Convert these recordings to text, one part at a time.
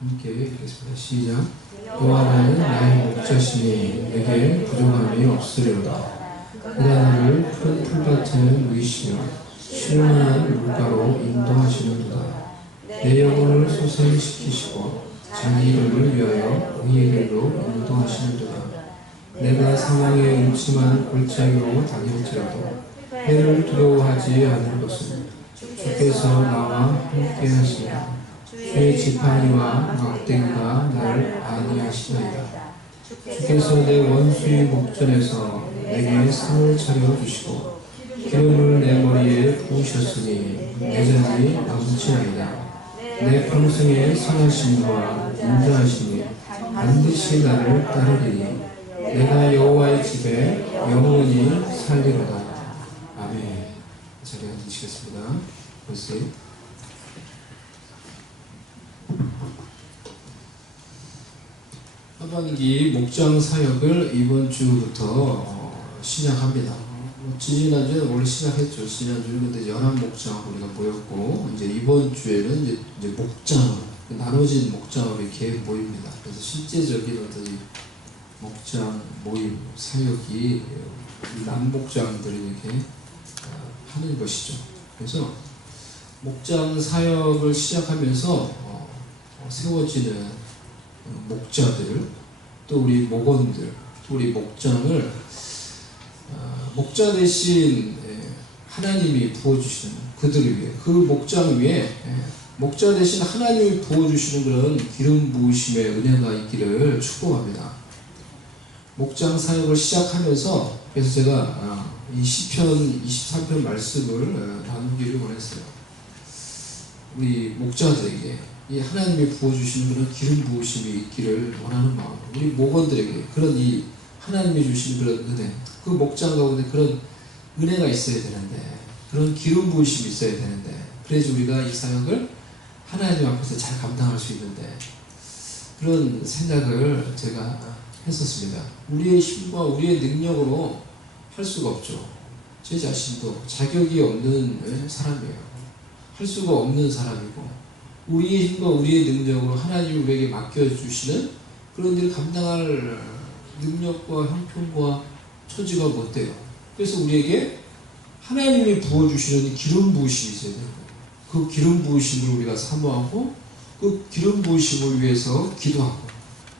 함께 읽겠습니다. 시작. 여호와는 나의 목자시니 내게 부족함이 없으리로다. 그가 나를 푸른 풀밭에 누이시며 시원한 물가로 인도하시는도다. 내 영혼을 소생시키시고 자기 이름을 위하여 의의 길로 인도하시는도다. 내가 사망의 음침한 골짜기로 다닐지라도 해를 두려워하지 않을 것은 주께서 나와 함께 하시리라. 주의 지팡이와 막대기가 나를 안위하시나이다. 주께서 내 원수의 목전에서 내게 상을 차려주시고 기름을 내 머리에 부으셨으니 내 잔이 넘치나이다. 내 평생의 선하심과 인자하심이 반드시 나를 따르리니 내가 여호와의 집에 영원히 살리로다. 아멘. 자리에 앉으시겠습니다. 보세요. 하반기 목장 사역을 이번 주부터 시작합니다. 지난주에 원래 시작했죠. 지난주는 근데 연합 목장 우리가 모였고 이제 이번 주에는 이제 목장 나눠진 목장으로 이렇게 모입니다. 그래서 실제적인 어떤 이 목장 모임 사역이 남목장들이 이렇게 하는 것이죠. 그래서 목장 사역을 시작하면서 세워지는 목자들, 또 우리 목원들, 또 우리 목장을 목자 대신 하나님이 부어주시는 그들을 위해, 그 목장 위에 목자 대신 하나님이 부어주시는 그런 기름 부으심의 은혜가 있기를 축복합니다. 목장 사역을 시작하면서 그래서 제가 이 시편 23편 말씀을 나누기를 원했어요. 우리 목자들에게 이 하나님이 부어주시는 그런 기름 부으심이 있기를 원하는 마음, 우리 목원들에게 그런 이 하나님이 주시는 그런 은혜, 그 목장 가운데 그런 은혜가 있어야 되는데, 그런 기름 부으심이 있어야 되는데, 그래야지 우리가 이 사역을 하나님 앞에서 잘 감당할 수 있는데, 그런 생각을 제가 했었습니다. 우리의 힘과 우리의 능력으로 할 수가 없죠. 제 자신도 자격이 없는 사람이에요. 할 수가 없는 사람이고, 우리의 힘과 우리의 능력으로 하나님이 우리에게 맡겨주시는 그런 일을 감당할 능력과 형편과 처지가 못 돼요. 그래서 우리에게 하나님이 부어주시는 기름 부으심이 있어야 돼요. 그 기름 부으심을 우리가 사모하고 그 기름 부으심을 위해서 기도하고,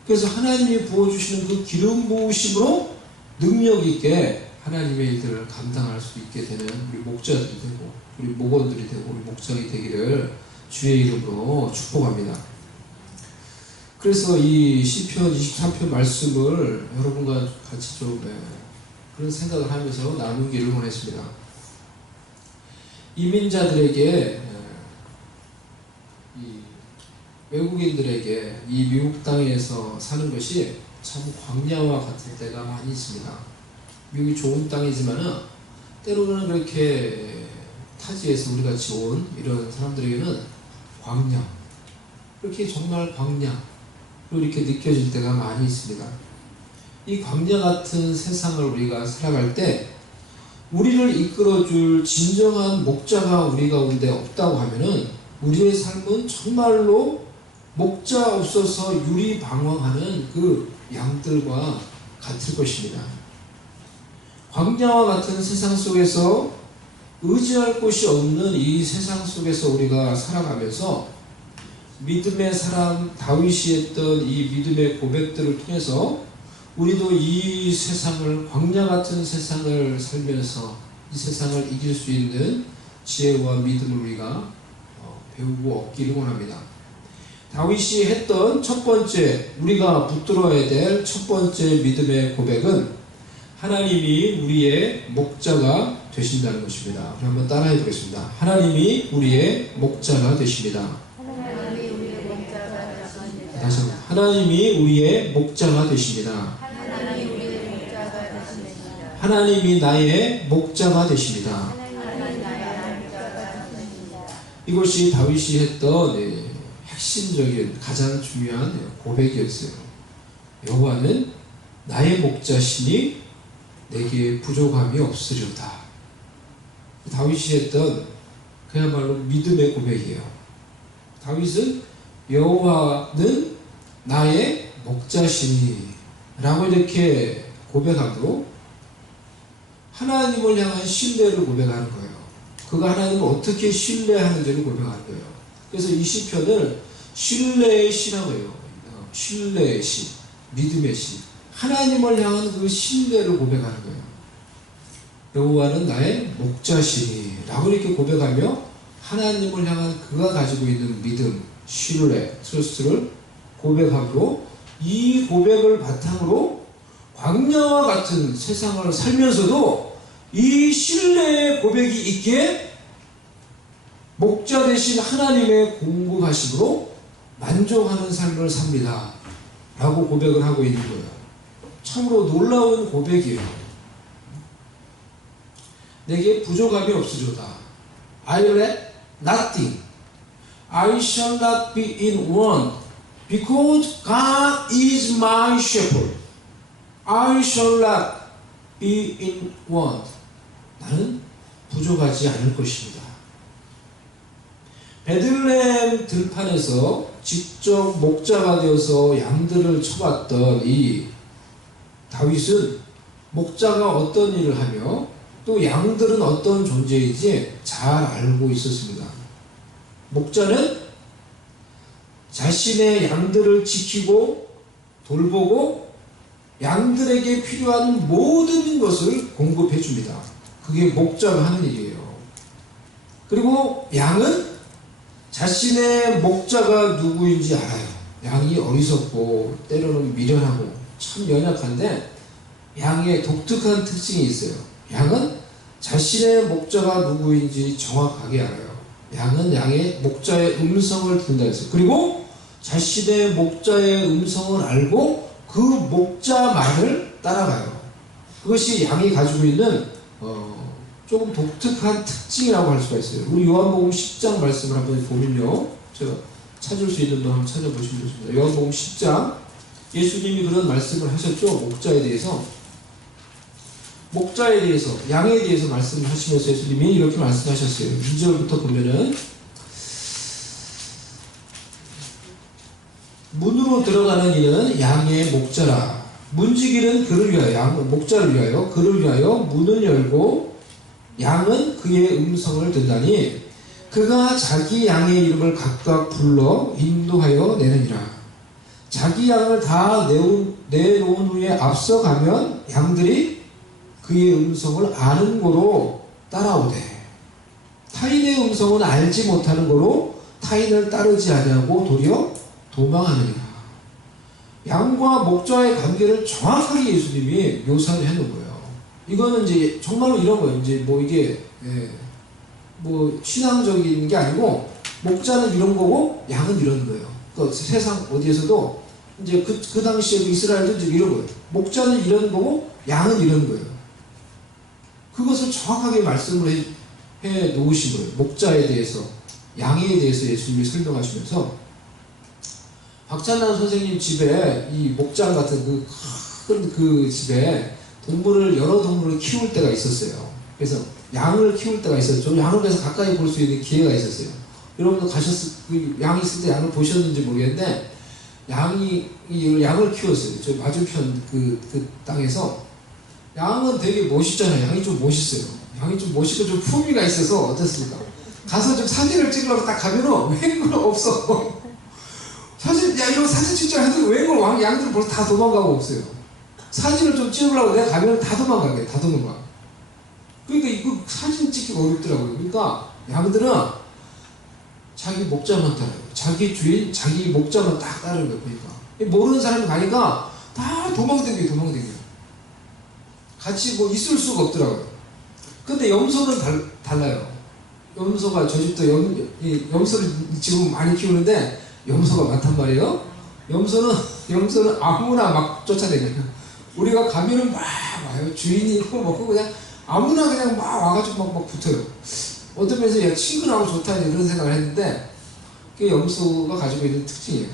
그래서 하나님이 부어주시는 그 기름 부으심으로 능력 있게 하나님의 일들을 감당할 수 있게 되는 우리 목자들이 되고 우리 목원들이 되고 우리 목장이 되기를 주의 이름으로 축복합니다. 그래서 이 시편 23편 말씀을 여러분과 같이 좀 그런 생각을 하면서 나누기를 원했습니다. 이민자들에게, 이 외국인들에게 이 미국 땅에서 사는 것이 참 광야와 같을 때가 많이 있습니다. 미국이 좋은 땅이지만은 때로는 그렇게 타지에서 우리 같이 온 이런 사람들에게는 광야, 그렇게 정말 광야 이렇게 느껴질 때가 많이 있습니다. 이 광야 같은 세상을 우리가 살아갈 때 우리를 이끌어줄 진정한 목자가 우리 가운데 없다고 하면은 우리의 삶은 정말로 목자 없어서 유리방황하는 그 양들과 같을 것입니다. 광야와 같은 세상 속에서 의지할 곳이 없는 이 세상 속에서 우리가 살아가면서 믿음의 사람 다윗이 했던 이 믿음의 고백들을 통해서 우리도 이 세상을, 광야 같은 세상을 살면서 이 세상을 이길 수 있는 지혜와 믿음을 우리가 배우고 얻기를 원합니다. 다윗이 했던 첫 번째, 우리가 붙들어야 될 첫 번째 믿음의 고백은 하나님이 우리의 목자가 되신다는 것입니다. 그럼 한번 따라해 보겠습니다. 하나님이 우리의 목자가 되십니다. 다시 한번. 하나님이 우리의 목자가 되십니다. 하나님이 나의 목자가 되십니다. 이것이 다윗이 했던 핵심적인 가장 중요한 고백이었어요. 여호와는 나의 목자시니 내게 부족함이 없으리로다. 다윗이 했던 그야말로 믿음의 고백이에요. 다윗은 여호와는 나의 목자시니 라고 이렇게 고백하고 하나님을 향한 신뢰를 고백하는 거예요. 그가 하나님을 어떻게 신뢰하는지를 고백하는 거예요. 그래서 이 시편을 신뢰의 시라고 해요. 신뢰의 시, 믿음의 시. 하나님을 향한 그 신뢰를 고백하는 거예요. 여호와는 나의 목자시니 라고 이렇게 고백하며 하나님을 향한 그가 가지고 있는 믿음, 신뢰, 트러스트를 고백하고 이 고백을 바탕으로 광야와 같은 세상을 살면서도 이 신뢰의 고백이 있기에 목자 되신 하나님의 공급하심으로 만족하는 삶을 삽니다 라고 고백을 하고 있는 거예요. 참으로 놀라운 고백이에요. 내게 부족함이 없으리로다. I lack nothing. I shall not be in want. Because God is my shepherd. I shall not be in want. 나는 부족하지 않을 것입니다. 베들레헴 들판에서 직접 목자가 되어서 양들을 쳐봤던 이 다윗은 목자가 어떤 일을 하며 또 양들은 어떤 존재인지 잘 알고 있었습니다. 목자는 자신의 양들을 지키고 돌보고 양들에게 필요한 모든 것을 공급해 줍니다. 그게 목자가 하는 일이에요. 그리고 양은 자신의 목자가 누구인지 알아요. 양이 어리석고 때로는 미련하고 참 연약한데 양의 독특한 특징이 있어요. 양은 자신의 목자가 누구인지 정확하게 알아요. 양은 양의 목자의 음성을 듣는다 했어요. 그리고 자신의 목자의 음성을 알고 그 목자 말을 따라가요. 그것이 양이 가지고 있는 조금 독특한 특징이라고 할 수가 있어요. 우리 요한복음 10장 말씀을 한번 보면요, 제가 찾을 수 있는 거 한번 찾아보시면 좋습니다. 요한복음 10장 예수님이 그런 말씀을 하셨죠. 목자에 대해서 양에 대해서 말씀을 하시면서 예수님이 이렇게 말씀하셨어요. 2절부터 보면은 문으로 들어가는 이는 양의 목자라. 문지기는 그를 위하여, 목자를 위하여 그를 위하여 문을 열고 양은 그의 음성을 듣다니 그가 자기 양의 이름을 각각 불러 인도하여 내느니라. 자기 양을 다 내놓은 후에 앞서가면 양들이 그의 음성을 아는 거로 따라오되 타인의 음성은 알지 못하는 거로 타인을 따르지 아니하고 도리어 도망하느니라. 양과 목자의 관계를 정확하게 예수님이 묘사를 해놓은 거예요. 이거는 이제 정말로 이런 거예요. 이제 뭐 이게 뭐 신앙적인 게 아니고 목자는 이런 거고 양은 이런 거예요. 그 세상 어디에서도 이제 그 당시에도 이스라엘도 이제 이런 거예요. 목자는 이런 거고 양은 이런 거예요. 그것을 정확하게 말씀을 해 놓으신 거예요. 목자에 대해서, 양에 대해서 예수님이 설명하시면서 박찬남 선생님 집에 이 목장 같은 그 큰 그 집에 여러 동물을 키울 때가 있었어요. 그래서 양을 키울 때가 있었죠. 양을 그래서 가까이 볼 수 있는 기회가 있었어요. 여러분도 양이 있을 때 양을 보셨는지 모르겠는데 양을 키웠어요. 저 맞은편 그 땅에서. 양은 되게 멋있잖아요. 양이 좀 멋있어요. 양이 좀 멋있고 좀 품위가 있어서 어떻습니까? 가서 좀 사진을 찍으려고 딱 가면은 웬걸 없어. 이런 사진 찍자 해도 웬걸 양들은 벌써 다 도망가고 없어요. 사진을 좀 찍으려고 내가 가면 다 도망가. 그러니까 이거 사진 찍기가 어렵더라고요. 그러니까 양들은 자기 목자만 따라요. 자기 주인, 자기 목자만 딱 따르는 거예요. 그러니까 모르는 사람이 가니까 다 도망다녀요. 같이 뭐 있을 수가 없더라고요. 근데 염소는 달라요. 염소가 저 집도 염소를 지금 많이 키우는데 염소가 많단 말이에요. 염소는 아무나 막 쫓아다녀요. 우리가 가면은 막 와요. 주인이 있고 먹고 그냥 아무나 그냥 막 와가지고 막 붙어요. 어떤 면에서 야 친근하고 좋다 이런 생각을 했는데 그게 염소가 가지고 있는 특징이에요.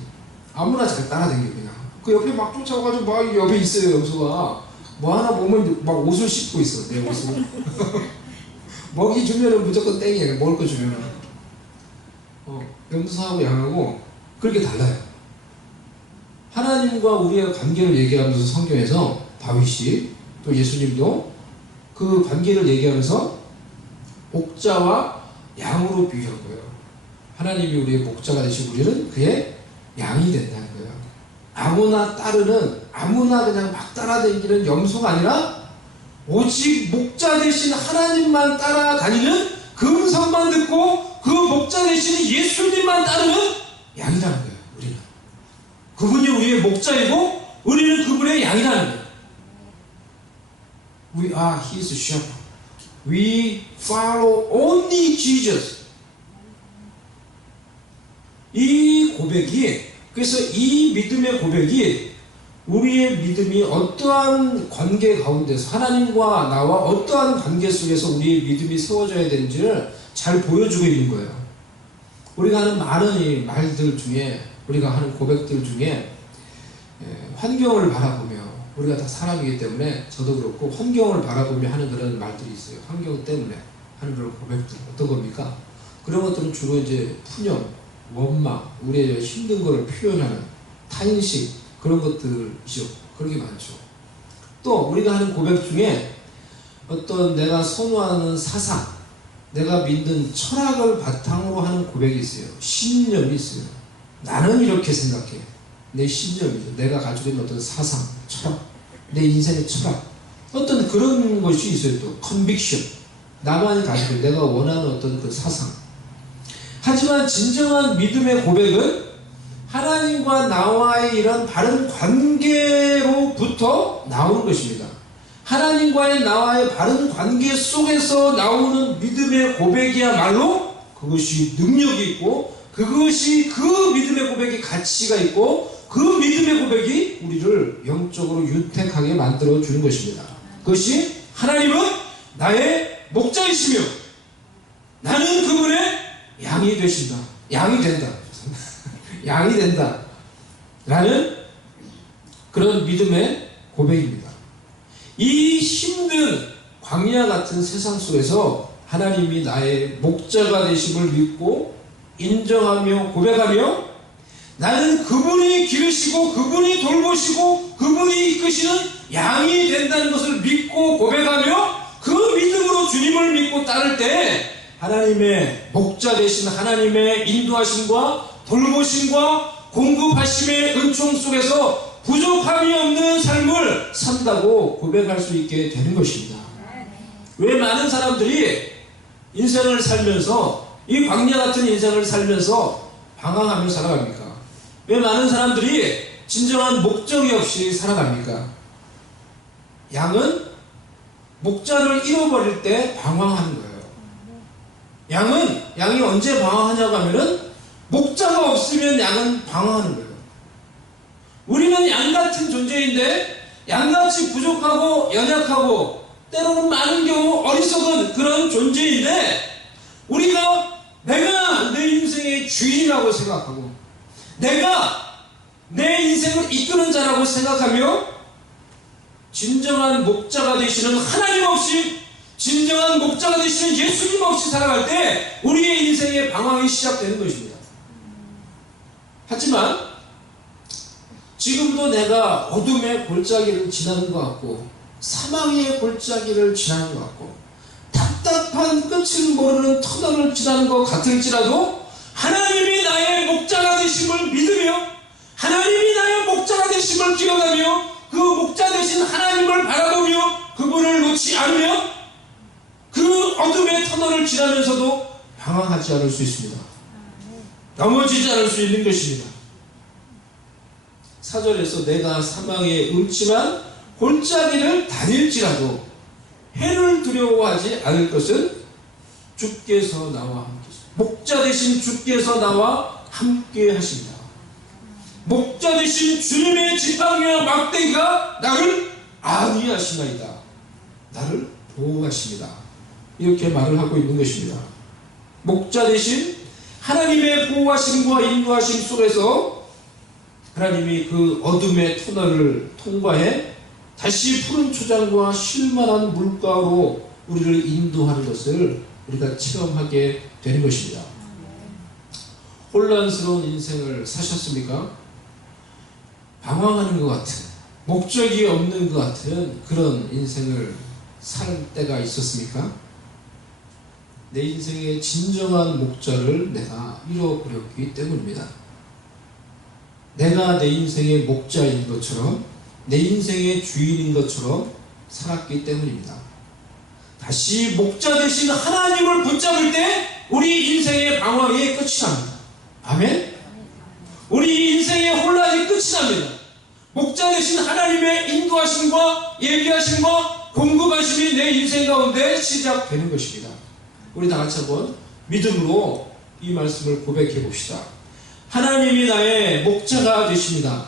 아무나 잘 따라다녀요. 그냥 그 옆에 막 쫓아와가지고 막 옆에 있어요. 염소가 뭐 하나 보면 막 옷을 씹고 있어. 내 옷을. 먹이 주면은 무조건 땡이에요. 먹을 거 주면은. 염소하고 양하고 그렇게 달라요. 하나님과 우리의 관계를 얘기하면서 성경에서 다윗이 또 예수님도 그 관계를 얘기하면서 목자와 양으로 비유한 거예요. 하나님이 우리의 목자가 되시고 우리는 그의 양이 된다는 거예요. 아무나 따르는, 아무나 그냥 막 따라다니는 염소가 아니라 오직 목자 되신 하나님만 따라다니는 그 음성만 듣고 그 목자 되신 예수님만 따르는 양이라는 거예요. 우리는 그분이 우리의 목자이고 우리는 그분의 양이라는 거예요. We are His shepherd. We follow only Jesus. 이 고백이, 그래서 이 믿음의 고백이 우리의 믿음이 어떠한 관계 가운데서 하나님과 나와 어떠한 관계 속에서 우리의 믿음이 세워져야 되는지를 잘 보여주고 있는 거예요. 우리가 하는 많은 이 말들 중에, 우리가 하는 고백들 중에 환경을 바라보며, 우리가 다 사람이기 때문에 저도 그렇고 환경을 바라보며 하는 그런 말들이 있어요. 환경 때문에 하는 그런 고백들 어떤 겁니까? 그런 것들은 주로 이제 푸념, 원망, 우리의 힘든 것을 표현하는 탄식, 그런 것들이죠. 그런 게 많죠. 또 우리가 하는 고백 중에 어떤 내가 선호하는 사상, 내가 믿는 철학을 바탕으로 하는 고백이 있어요. 신념이 있어요. 나는 이렇게 생각해. 내 신념이죠. 내가 가지고 있는 어떤 사상, 철학, 내 인생의 철학, 어떤 그런 것이 있어요. 또 컨빅션, 나만이 가지고 있는 내가 원하는 어떤 그 사상. 하지만 진정한 믿음의 고백은 하나님과 나와의 이런 바른 관계로부터 나오는 것입니다. 하나님과의 나와의 바른 관계 속에서 나오는 믿음의 고백이야말로 그것이 능력이 있고, 그것이 그 믿음의 고백이 가치가 있고, 그 믿음의 고백이 우리를 영적으로 윤택하게 만들어 주는 것입니다. 그것이 하나님은 나의 목자이시며 나는 그분의 양이 되신다. 양이 된다. 양이 된다. 라는 그런 믿음의 고백입니다. 이 힘든 광야 같은 세상 속에서 하나님이 나의 목자가 되심을 믿고 인정하며 고백하며 나는 그분이 기르시고 그분이 돌보시고 그분이 이끄시는 양이 된다는 것을 믿고 고백하며 그 믿음으로 주님을 믿고 따를 때 하나님의 목자 되신 하나님의 인도하심과 돌보심과 공급하심의 은총 속에서 부족함이 없는 삶을 산다고 고백할 수 있게 되는 것입니다. 왜 많은 사람들이 인생을 살면서, 이 광야 같은 인생을 살면서 방황하며 살아갑니까? 왜 많은 사람들이 진정한 목적이 없이 살아갑니까? 양은 목자를 잃어버릴 때 방황하는 거예요. 양이 언제 방황하냐고 하면은 목자가 없으면 양은 방황하는 거예요. 우리는 양같은 존재인데 양같이 부족하고 연약하고 때로는 많은 경우 어리석은 그런 존재인데, 우리가 내가 내 인생의 주인이라고 생각하고 내가 내 인생을 이끄는 자라고 생각하며 진정한 목자가 되시는 하나님 없이, 진정한 목자가 되시는 예수님 없이 살아갈 때 우리의 인생의 방황이 시작되는 것입니다. 하지만 지금도 내가 어둠의 골짜기를 지나는 것 같고 사망의 골짜기를 지나는 것 같고 답답한 끝을 모르는 터널을 지나는 것 같을지라도 하나님이 나의 목자가 되심을 믿으며 하나님이 나의 목자가 되심을 기억하며 그 목자 되신 하나님을 바라보며 그분을 놓지 않으며 그 어둠의 터널을 지나면서도 방황하지 않을 수 있습니다. 넘어지지 않을 수 있는 것입니다. 사절에서 내가 사망의 음침한 골짜기를 다닐지라도 해를 두려워하지 않을 것은 주께서 나와 함께 하십니다. 목자 되신 주께서 나와 함께 하십니다. 목자 되신 주님의 지팡이와 막대기가 나를 안위하시나이다. 나를 보호하십니다. 이렇게 말을 하고 있는 것입니다. 목자 되신 하나님의 보호하심과 인도하심 속에서 하나님이 그 어둠의 터널을 통과해 다시 푸른 초장과 쉴만한 물가로 우리를 인도하는 것을 우리가 체험하게 되는 것입니다. 혼란스러운 인생을 사셨습니까? 방황하는 것 같은, 목적이 없는 것 같은 그런 인생을 살 때가 있었습니까? 내 인생의 진정한 목자를 내가 잃어버렸기 때문입니다. 내가 내 인생의 목자인 것처럼, 내 인생의 주인인 것처럼 살았기 때문입니다. 다시 목자 되신 하나님을 붙잡을 때 우리 인생의 방황이 끝이 납니다. 아멘? 우리 인생의 혼란이 끝이 납니다. 목자 되신 하나님의 인도하심과 예비하심과 공급하심이 내 인생 가운데 시작되는 것입니다. 우리 다 같이 한번 믿음으로 이 말씀을 고백해 봅시다. 하나님이 나의 목자가 되십니다.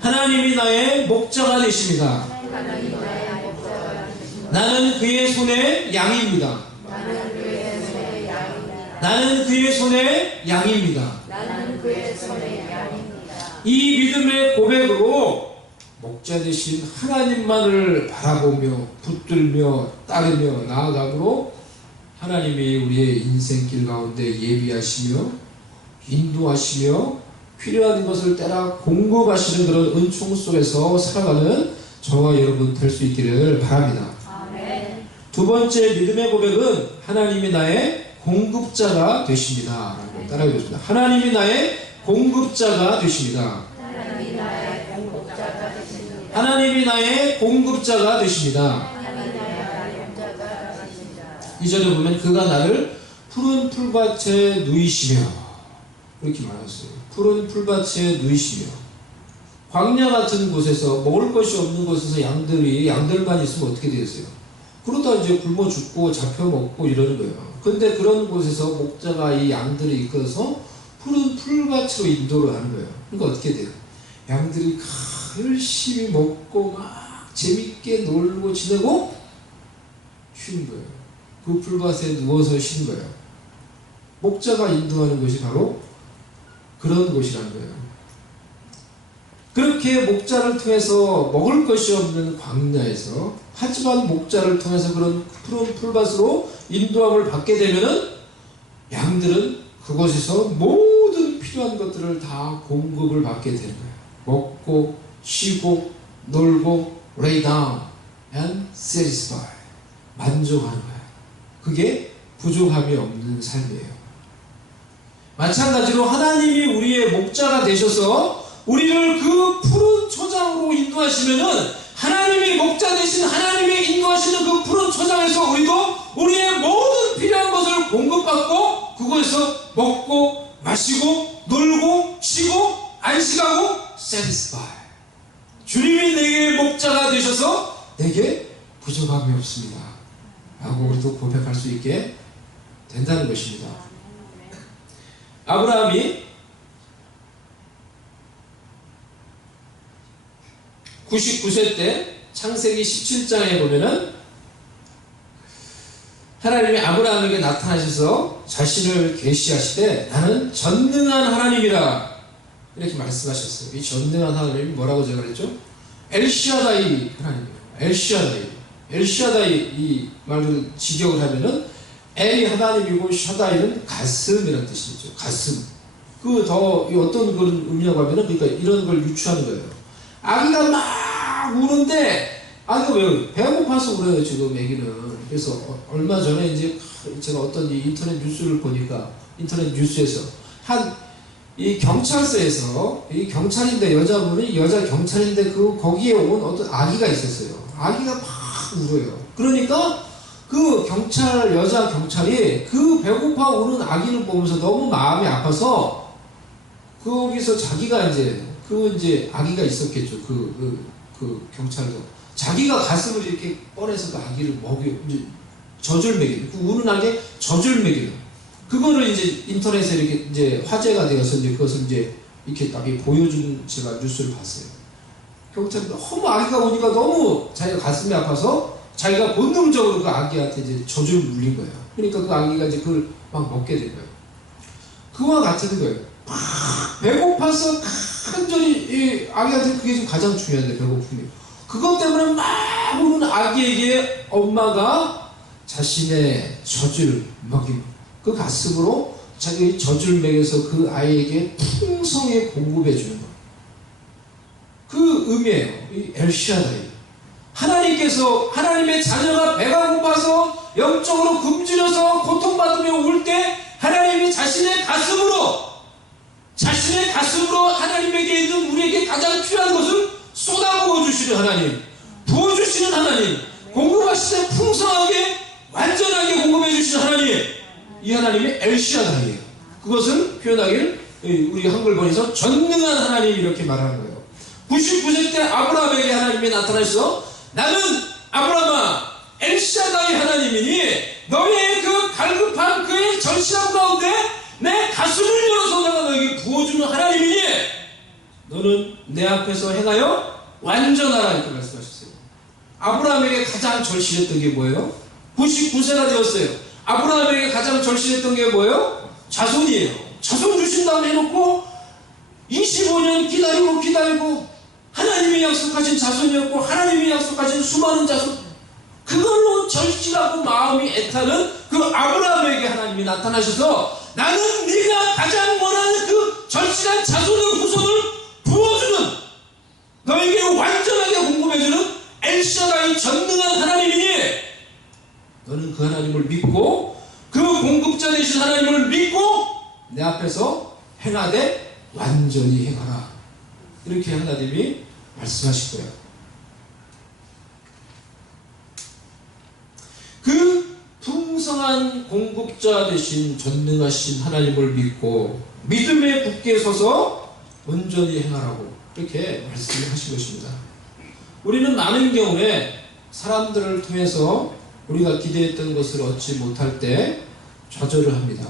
하나님이 나의 목자가 되십니다. 나는 그의 손의 양입니다. 나는 그의 손의 양입니다. 이 믿음의 고백으로 목자 되신 하나님만을 바라보며 붙들며 따르며 나아감으로 하나님이 우리의 인생길 가운데 예비하시며 인도하시며 필요한 것을 따라 공급하시는 그런 은총 속에서 살아가는 저와 여러분 될 수 있기를 바랍니다. 아멘. 두 번째 믿음의 고백은 하나님이 나의 공급자가 되십니다. 라고 따라해보겠습니다. 하나님이 나의 공급자가 되십니다. 하나님이 나의 공급자가 되십니다. 2절에 보면 그가 나를 푸른 풀밭에 누이시며, 이렇게 말했어요. 푸른 풀밭에 누이시며. 광야 같은 곳에서 먹을 것이 없는 곳에서 양들만 있으면 어떻게 되겠어요? 그러다 이제 굶어 죽고 잡혀 먹고 이러는 거예요. 근데 그런 곳에서 목자가 이 양들을 이끌어서 푸른 풀밭으로 인도를 하는 거예요. 그러니까 어떻게 돼요? 양들이 열심히 먹고 막 재밌게 놀고 지내고 쉬는 거예요. 그 풀밭에 누워서 쉬는 거예요. 목자가 인도하는 것이 바로 그런 곳이라는 거예요. 그렇게 목자를 통해서 먹을 것이 없는 광야에서, 하지만 목자를 통해서 그런 푸른 풀밭으로 인도함을 받게 되면은 양들은 그곳에서 모든 필요한 것들을 다 공급을 받게 되는 거예요. 먹고 쉬고 놀고 lay down and satisfy, 만족하는 거예요. 그게 부족함이 없는 삶이에요. 마찬가지로 하나님이 우리의 목자가 되셔서 우리를 그 푸른 초장으로 인도하시면은, 하나님이 목자 되신 하나님이 인도하시는 그 푸른 초장에서 우리도 우리의 모든 필요한 것을 공급받고 그곳에서 먹고 마시고 놀고 쉬고 안식하고 satisfy. 주님이 내게 목자가 되셔서 내게 부족함이 없습니다 라고 우리도 고백할 수 있게 된다는 것입니다. 아브라함이 99세 때 창세기 17장에 보면은 하나님이 아브라함에게 나타나셔서 자신을 계시하시되 나는 전능한 하나님이라 이렇게 말씀하셨어요. 이 전능한 하나님이 뭐라고 제가 그랬죠? 엘샤다이 하나님이에요. 엘샤다이 이 말을 직역을 하면은 엘이 하나님이고 샤다이는 가슴이라는 뜻이죠. 가슴. 그 더 어떤 그런 의미라고 하면은, 그러니까 이런 걸 유추하는 거예요. 아기가 막 우는데, 아기가 왜 배고파서 울어요 지금 아기는. 그래서 얼마 전에 이제 제가 어떤 인터넷 뉴스를 보니까, 인터넷 뉴스에서 이 경찰서에서 이 경찰인데, 여자 경찰인데 거기에 온 어떤 아기가 있었어요. 아기가 막 울어요. 그러니까 그 여자 경찰이 그 배고파 우는 아기를 보면서 너무 마음이 아파서 거기서 자기가 이제 아기가 있었겠죠. 그 경찰도 자기가 가슴을 이렇게 꺼내서 그 아기를 이제 젖을 먹이는, 그 우는 아기에 젖을 먹이는, 그거를 이제 인터넷에 이렇게 이제 화제가 되어서 이제 그것을 이제 이렇게 딱 보여준 제가 뉴스를 봤어요. 경찰이 너무 아기가 우니까 너무 자기가 가슴이 아파서 자기가 본능적으로 그 아기한테 이제 젖을 물린 거예요. 그러니까 그 아기가 이제 그걸 막 먹게 된 거예요. 그와 같은 거예요. 막 배고파서 간절히 이 아기한테 그게 지금 가장 중요한데, 배고픔이. 그것 때문에 막 우는 아기에게 엄마가 자신의 젖을 먹임, 그 가슴으로 자기 젖을 먹여서 그 아이에게 풍성히 공급해 주는 거예요. 그 의미예요. 이 엘샤다이. 하나님께서 하나님의 자녀가 배가 고파서 영적으로 굶주려서 고통받으며 울 때 하나님이 자신의 가슴으로 하나님에게 있는 우리에게 가장 필요한 것을 쏟아부어 주시는 하나님, 부어주시는 하나님, 공급하실 때 풍성하게 완전하게 공급해 주시는 하나님, 이 하나님이 엘샤다이예요. 그것을 표현하길 우리 한글번에서 전능한 하나님 이렇게 말하는 거예요. 99세 때 아브라함에게 하나님이 나타나셔서 나는 아브라함아 엘샤다이 하나님이니 너의 그 갈급한 그의 절실함 가운데 내 가슴을 열어서 내가 너에게 부어주는 하나님이니 너는 내 앞에서 행하여 완전하라 이렇게 말씀하셨어요. 아브라함에게 가장 절실했던 게 뭐예요? 99세가 되었어요. 아브라함에게 가장 절실했던 게 뭐예요? 자손이에요. 자손 주신다고 해놓고 25년 기다리고 하나님이 약속하신 자손이었고 하나님이 약속하신 수많은 자손, 그걸로 절실하고 마음이 애타는 그 아브라함에게 하나님이 나타나셔서 나는 네가 가장 원하는 그 절실한 자손의 후손을 부어주는, 너에게 완전하게 공급해주는 엘샤다이 전능한 하나님이니 너는 그 하나님을 믿고 그 공급자 되신 하나님을 믿고 내 앞에서 행하되 완전히 행하라. 이렇게 하나님이 말씀하실 거예요. 그 풍성한 공급자 되신 전능하신 하나님을 믿고 믿음에 굳게 서서 온전히 행하라고 이렇게 말씀을 하신 것입니다. 우리는 많은 경우에 사람들을 통해서 우리가 기대했던 것을 얻지 못할 때 좌절을 합니다.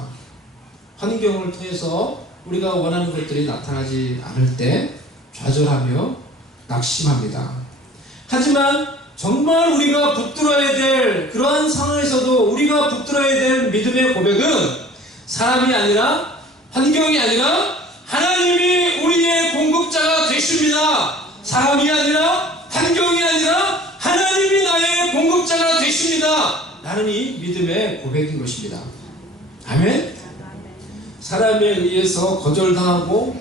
환경을 통해서 우리가 원하는 것들이 나타나지 않을 때 좌절하며 낙심합니다. 하지만 정말 우리가 붙들어야 될 그러한 상황에서도 우리가 붙들어야 될 믿음의 고백은 사람이 아니라 환경이 아니라 하나님이 우리의 공급자가 되십니다. 사람이 아니라 환경이 아니라 하나님이 나의 공급자가 되십니다. 나는 이 믿음의 고백인 것입니다. 아멘. 사람에 의해서 거절당하고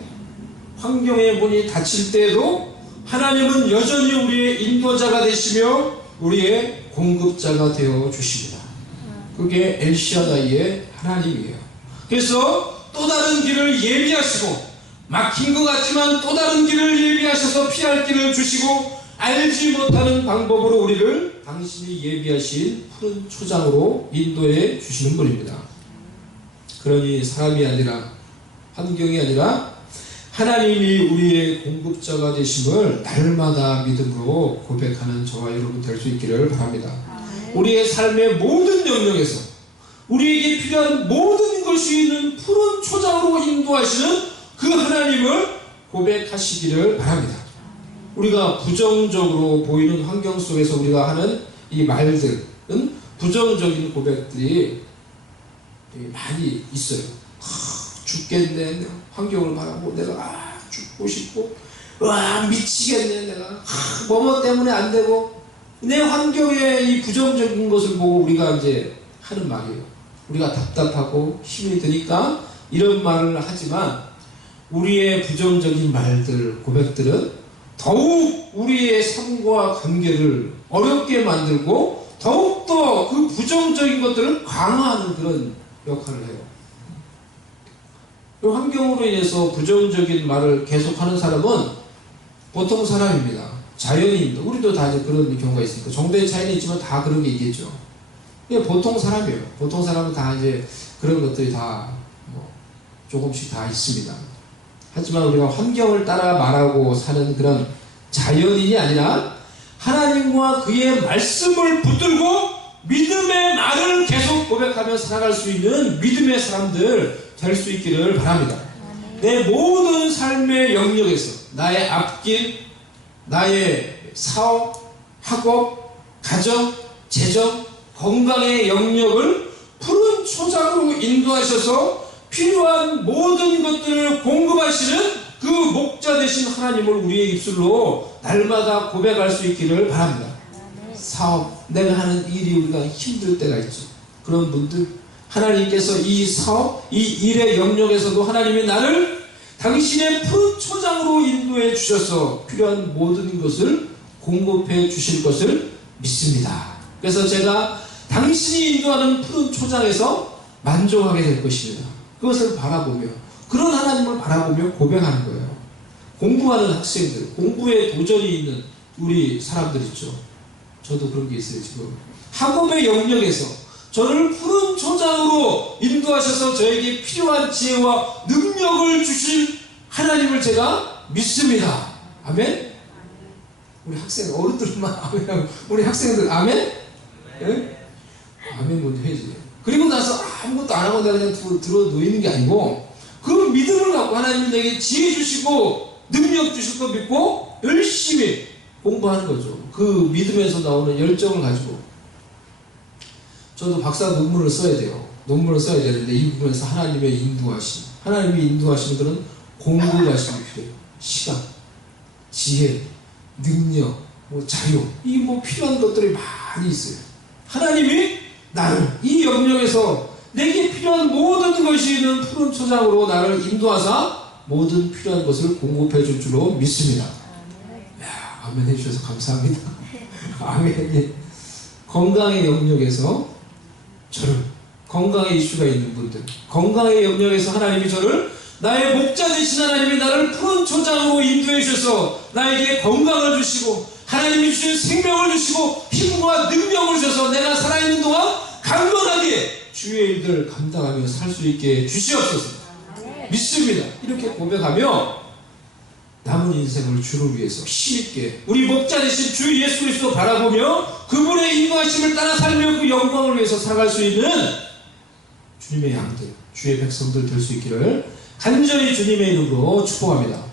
환경의 문이 닫힐 때에도 하나님은 여전히 우리의 인도자가 되시며 우리의 공급자가 되어 주십니다. 그게 엘샤다이의 하나님이에요. 그래서 또 다른 길을 예비하시고 막힌 것 같지만 또 다른 길을 예비하셔서 피할 길을 주시고 알지 못하는 방법으로 우리를 당신이 예비하신 푸른 초장으로 인도해 주시는 분입니다. 그러니 사람이 아니라 환경이 아니라 하나님이 우리의 공급자가 되심을 날마다 믿음으로 고백하는 저와 여러분 될 수 있기를 바랍니다. 우리의 삶의 모든 영역에서 우리에게 필요한 모든 것이 있는 푸른 초장으로 인도하시는 그 하나님을 고백하시기를 바랍니다. 우리가 부정적으로 보이는 환경 속에서 우리가 하는 이 말들은 부정적인 고백들이 많이 있어요. 죽겠네. 환경을 바라고 내가 죽고 싶고 미치겠네. 내가 뭐뭐 때문에 안 되고 내 환경의 이 부정적인 것을 보고 우리가 이제 하는 말이에요. 우리가 답답하고 힘이 드니까 이런 말을 하지만 우리의 부정적인 말들, 고백들은 더욱 우리의 삶과 관계를 어렵게 만들고 더욱더 그 부정적인 것들을 강화하는 그런 역할을 해요. 그 환경으로 인해서 부정적인 말을 계속하는 사람은 보통 사람입니다. 자연인입니다. 우리도 다 그런 경우가 있으니까 정도의 차이는 있지만 다 그런 게 있겠죠. 보통 사람이에요. 보통 사람은 다 이제 그런 것들이 다 조금씩 다 있습니다. 하지만 우리가 환경을 따라 말하고 사는 그런 자연인이 아니라 하나님과 그의 말씀을 붙들고 믿음의 말을 계속 고백하며 살아갈 수 있는 믿음의 사람들 될 수 있기를 바랍니다. 내 모든 삶의 영역에서 나의 앞길, 나의 사업, 학업, 가정, 재정, 건강의 영역을 푸른 초장으로 인도하셔서 필요한 모든 것들을 공급하시는 그 목자 되신 하나님을 우리의 입술로 날마다 고백할 수 있기를 바랍니다. 사업, 내가 하는 일이 우리가 힘들 때가 있죠. 그런 분들 하나님께서 이 사업, 이 일의 영역에서도 하나님이 나를 당신의 푸른 초장으로 인도해 주셔서 필요한 모든 것을 공급해 주실 것을 믿습니다. 그래서 제가 당신이 인도하는 푸른 초장에서 만족하게 될 것입니다. 그것을 바라보며, 그런 하나님을 바라보며 고백하는 거예요. 공부하는 학생들, 공부에 도전이 있는 우리 사람들 있죠. 저도 그런 게 있어요. 지금 학업의 영역에서 저를 푸른 초장으로 인도하셔서 저에게 필요한 지혜와 능력을 주실 하나님을 제가 믿습니다. 아멘? 우리 학생, 어른들만 아멘. 우리 학생들 아멘? 네? 아멘 먼저 해야지. 그리고 나서 아무것도 안 하고 내가 그냥 들어 놓이는 게 아니고, 그 믿음을 갖고 하나님이 내게 지혜 주시고 능력 주실 거 믿고 열심히 공부하는 거죠. 그 믿음에서 나오는 열정을 가지고. 저도 박사 논문을 써야 돼요. 논문을 써야 되는데 이 부분에서 하나님의 인도하심, 하나님이 인도하시는 것은 공급하심이 필요해요. 시간, 지혜, 능력, 자유, 이 필요한 것들이 많이 있어요. 하나님이 나를 이 영역에서 내게 필요한 모든 것이 있는 푸른 초장으로 나를 인도하사 모든 필요한 것을 공급해 줄 줄로 믿습니다. 야, 아멘 해주셔서 감사합니다. 아멘. 건강의 영역에서 저를, 건강의 이슈가 있는 분들, 건강의 영역에서 하나님이 저를, 나의 목자 되신 하나님이 나를 푸른 초장으로 인도해 주셔서 나에게 건강을 주시고 하나님이 주신 생명을 주시고 힘과 능력을 주셔서 내가 살아있는 동안 강건하게 주의 일들 감당하며 살 수 있게 주시옵소서. 믿습니다. 이렇게 고백하며 남은 인생을 주를 위해서 힘있게 우리 목자 되신 주 예수 그리스도 바라보며 그분의 인도하심을 따라 살며 그 영광을 위해서 살아갈 수 있는 주님의 양들, 주의 백성들 될 수 있기를 간절히 주님의 이름으로 축복합니다.